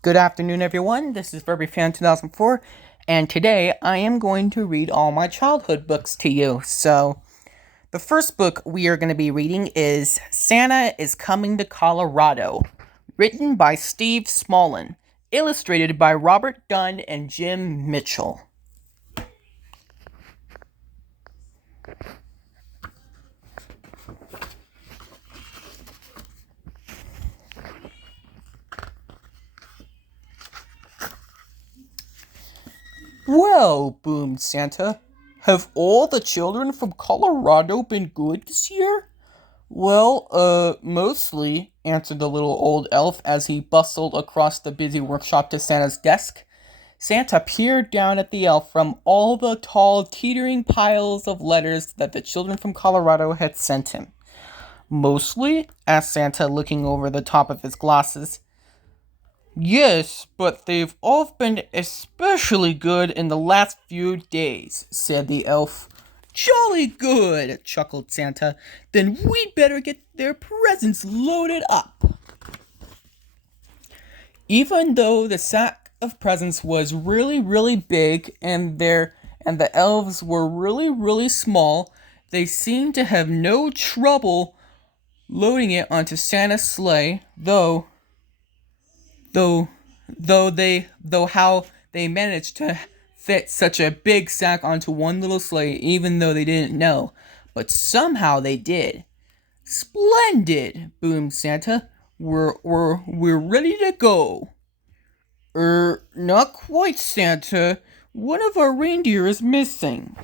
Good afternoon, everyone. This is Furby Fan 2004, and today I am going to read all my childhood books to you. So, the first book we are going to be reading is Santa is Coming to Colorado, written by Steve Smolin, illustrated by Robert Dunn and Jim Mitchell. Well, boomed Santa, have all the children from Colorado been good this year? Well, mostly, answered the little old elf as he bustled across the busy workshop to Santa's desk. Santa peered down at the elf from all the tall, teetering piles of letters that the children from Colorado had sent him. Mostly? Asked Santa, looking over the top of his glasses. Yes, but they've all been especially good in the last few days, said the elf. Jolly good, chuckled Santa. Then we'd better get their presents loaded up. Even though the sack of presents was really, really big and the elves were really, really small, they seemed to have no trouble loading it onto Santa's sleigh, though though how they managed to fit such a big sack onto one little sleigh even though they didn't know. But somehow they did. Splendid, boomed Santa. We're ready to go. Not quite, Santa. One of our reindeer is missing.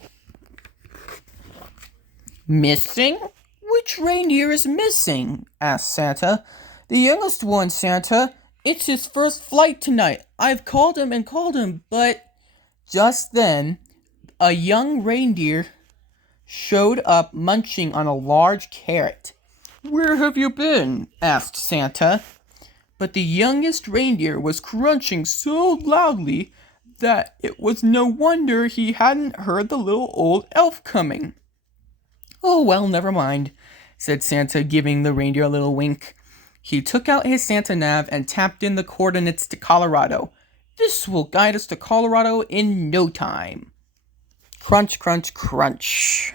Missing? Which reindeer is missing? Asked Santa. The youngest one, Santa. It's his first flight tonight. I've called him and called him, but just then, a young reindeer showed up munching on a large carrot. Where have you been? Asked Santa. But the youngest reindeer was crunching so loudly that it was no wonder he hadn't heard the little old elf coming. Oh, well, never mind, said Santa, giving the reindeer a little wink. He took out his Santa nav and tapped in the coordinates to Colorado. This will guide us to Colorado in no time. Crunch, crunch, crunch.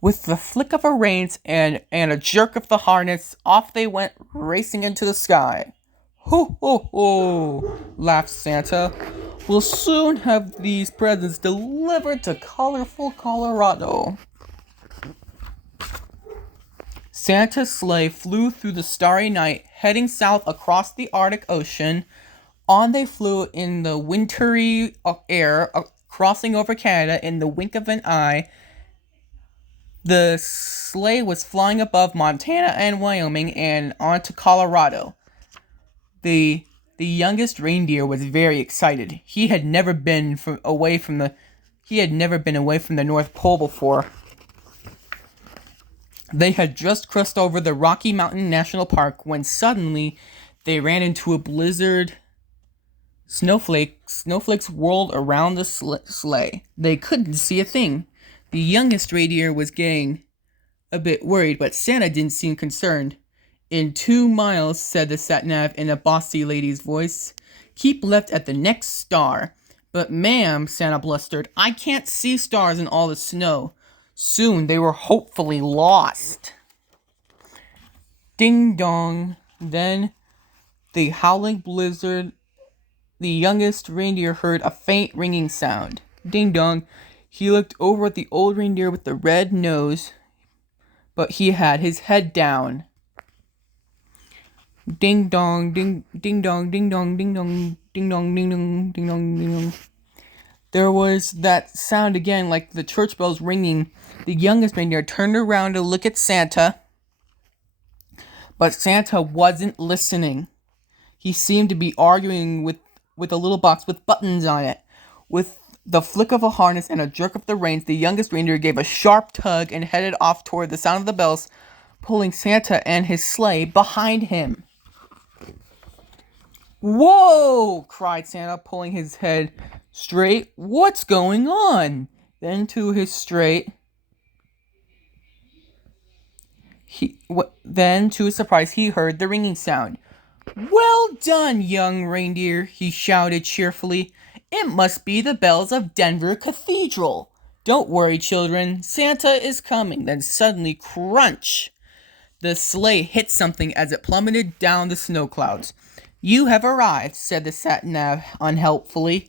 With the flick of a reins and a jerk of the harness, off they went racing into the sky. Ho, ho, ho, laughed Santa. We'll soon have these presents delivered to colorful Colorado. Santa's sleigh flew through the starry night, heading south across the Arctic Ocean. On they flew in the wintry air, crossing over Canada in the wink of an eye. The sleigh was flying above Montana and Wyoming and onto Colorado. The youngest reindeer was very excited. He had never been away from the North Pole before. They had just crossed over the Rocky Mountain National Park when suddenly they ran into a blizzard. Snowflakes whirled around the sleigh. They couldn't see a thing. The youngest reindeer was getting a bit worried, but Santa didn't seem concerned. In 2 miles, said the sat-nav in a bossy lady's voice. Keep left at the next star. But ma'am, Santa blustered, I can't see stars in all the snow. Soon they were hopefully lost. Ding dong. Then the howling blizzard. The youngest reindeer heard a faint ringing sound. Ding dong. He looked over at the old reindeer with the red nose, but he had his head down. Ding dong, ding dong, ding dong, ding dong, ding dong, ding dong, ding dong, ding dong. There was that sound again, like the church bells ringing. The youngest reindeer turned around to look at Santa, but Santa wasn't listening. He seemed to be arguing with a little box with buttons on it. With the flick of a harness and a jerk of the reins, the youngest reindeer gave a sharp tug and headed off toward the sound of the bells, pulling Santa and his sleigh behind him. Whoa! Cried Santa, pulling his head straight. What's going on? Then to his surprise, he heard the ringing sound. Well done, young reindeer, he shouted cheerfully. It must be the bells of Denver Cathedral. Don't worry, children, Santa is coming. Then suddenly, crunch! The sleigh hit something as it plummeted down the snow clouds. You have arrived, said the sat-nav unhelpfully.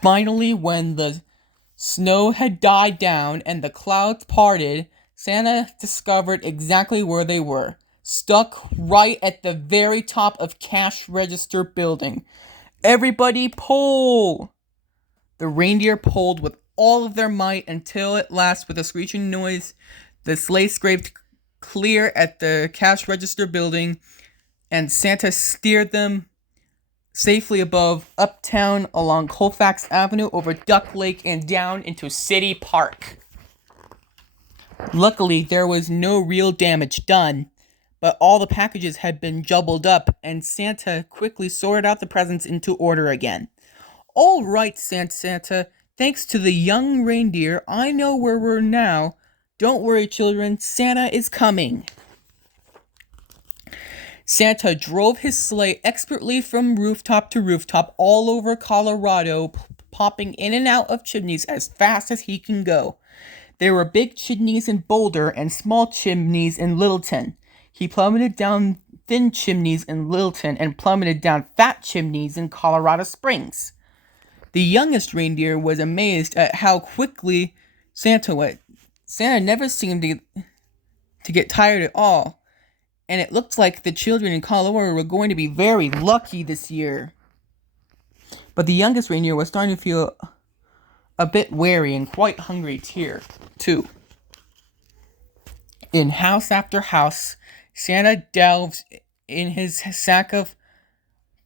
Finally, when the snow had died down and the clouds parted, Santa discovered exactly where they were, stuck right at the very top of cash register building. Everybody pull! The reindeer pulled with all of their might until at last, with a screeching noise, the sleigh scraped clear at the cash register building, and Santa steered them safely above uptown along Colfax Avenue over Duck Lake and down into City Park. Luckily, there was no real damage done, but all the packages had been jumbled up, and Santa quickly sorted out the presents into order again. All right, Santa, thanks to the young reindeer, I know where we're now. Don't worry, children, Santa is coming. Santa drove his sleigh expertly from rooftop to rooftop all over Colorado, popping in and out of chimneys as fast as he can go. There were big chimneys in Boulder and small chimneys in Littleton. He plummeted down thin chimneys in Littleton and plummeted down fat chimneys in Colorado Springs. The youngest reindeer was amazed at how quickly Santa went. Santa never seemed to get tired at all, and it looked like the children in Colorado were going to be very lucky this year. But the youngest reindeer was starting to feel a bit wary and quite hungry too. In house after house, Santa delved in his sack of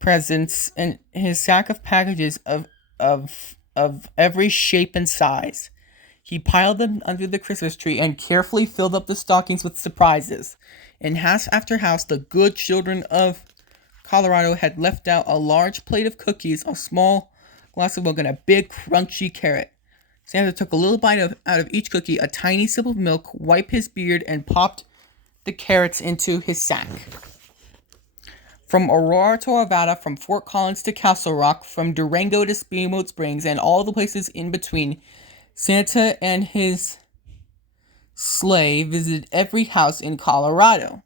presents and his sack of packages of every shape and size. He piled them under the Christmas tree and carefully filled up the stockings with surprises. In house after house, the good children of Colorado had left out a large plate of cookies, a small glass of milk, and a big crunchy carrot. Santa took a little bite out of each cookie, a tiny sip of milk, wiped his beard, and popped the carrots into his sack. From Aurora to Arvada, from Fort Collins to Castle Rock, from Durango to Steamboat Springs, and all the places in between, Santa and his sleigh visited every house in Colorado.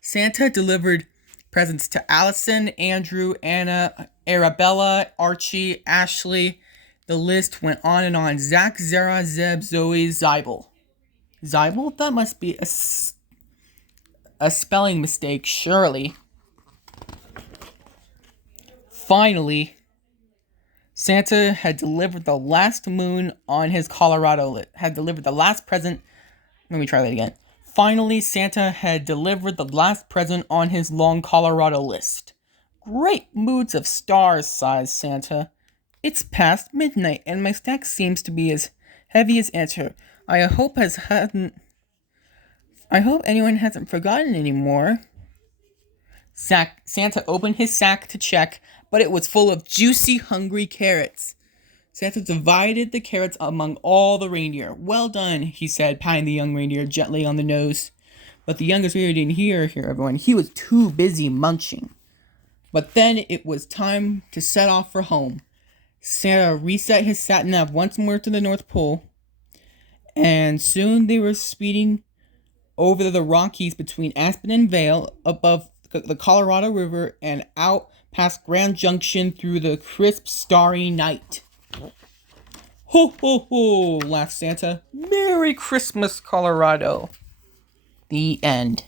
Santa delivered presents to Allison, Andrew, Anna, Arabella, Archie, Ashley. The list went on and on. Zach, Zara, Zeb, Zoe, Zybel. Zybel? That must be a spelling mistake, surely. Finally, Santa had delivered the last moon on his Colorado list. Had delivered the last present. Let me try that again. Finally, Santa had delivered the last present on his long Colorado list. Great moods of stars, sighs Santa. It's past midnight, and my stack seems to be as heavy as answer. I hope anyone hasn't forgotten anymore. Santa opened his sack to check, but it was full of juicy, hungry carrots. Santa divided the carrots among all the reindeer. Well done, he said, patting the young reindeer gently on the nose. But the youngest reindeer didn't hear everyone. He was too busy munching. But then it was time to set off for home. Santa reset his sat-nav once more to the North Pole, and soon they were speeding over the Rockies between Aspen and Vail, above the Colorado River, and out past Grand Junction through the crisp, starry night. Ho, ho, ho, laughed Santa. Merry Christmas, Colorado. The end.